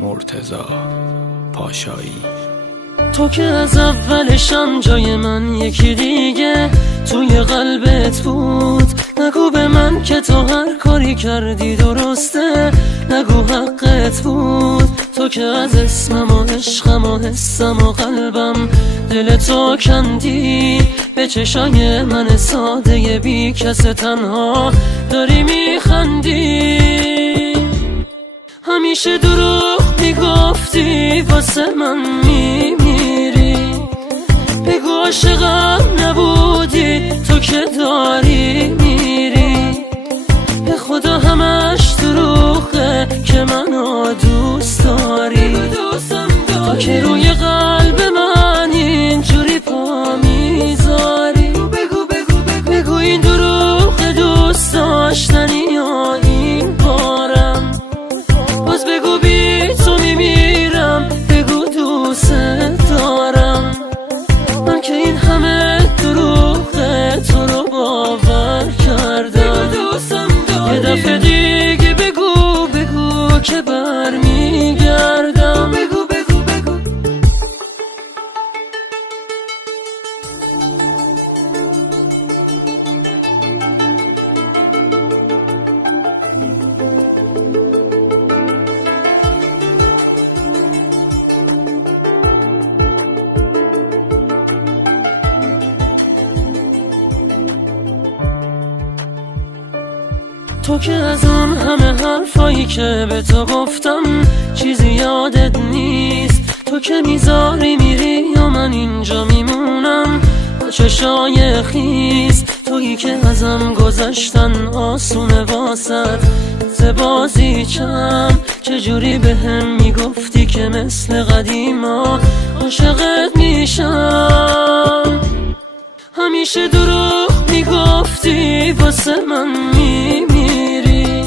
مرتضی پاشایی. تو که از اولشم جای من یکی دیگه توی قلبت بود. نگو به من که تو هر کاری کردی درسته، نگو حقت بود. تو که از اسمم و عشقم و حسم و قلبم دل تو کندی. به چشای من ساده بی کس تنها داری میخندی. همیشه دروغ میگفتی واسه من میمیری. بگو عاشقم نبودی تو که داری میری. به خدا همش دروغه که منو دوست داری. تو که روی قلب من اینجوری پا میذاری. بگو این دروغ دوست داشتنی یا این بارم. باز بگو بی تو میمیرم. بگو دوست دارم. من که این همه دروغه تو رو باور کردم. یه دفعه دیگه بگو که برمیگردم. تو که از اون همه حرفایی که به تو گفتم چیزی یادت نیست. تو که میذاری میری یا من اینجا میمونم با چشای خیس. تویی که ازم گذشتن آسونه واسد زبازی چم. چجوری به هم میگفتی که مثل قدیما عاشقت میشم. همیشه دروغ میگفتی واسه من میمیری.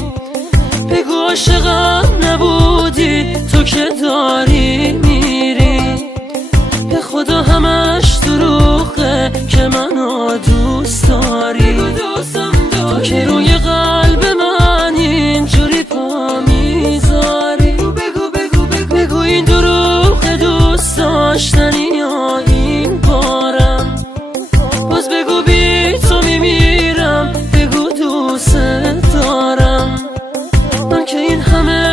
بگو عاشقم نبودی تو که داری میری. به خدا همش دروغه که منو دوست داری. تو که روی قلب من اینجوری پا میذاری. بگو این دروغ دوست داشتنی یا این بارم. باز بگو بی تو میمیرم. بگو دوست دارم. من که این همه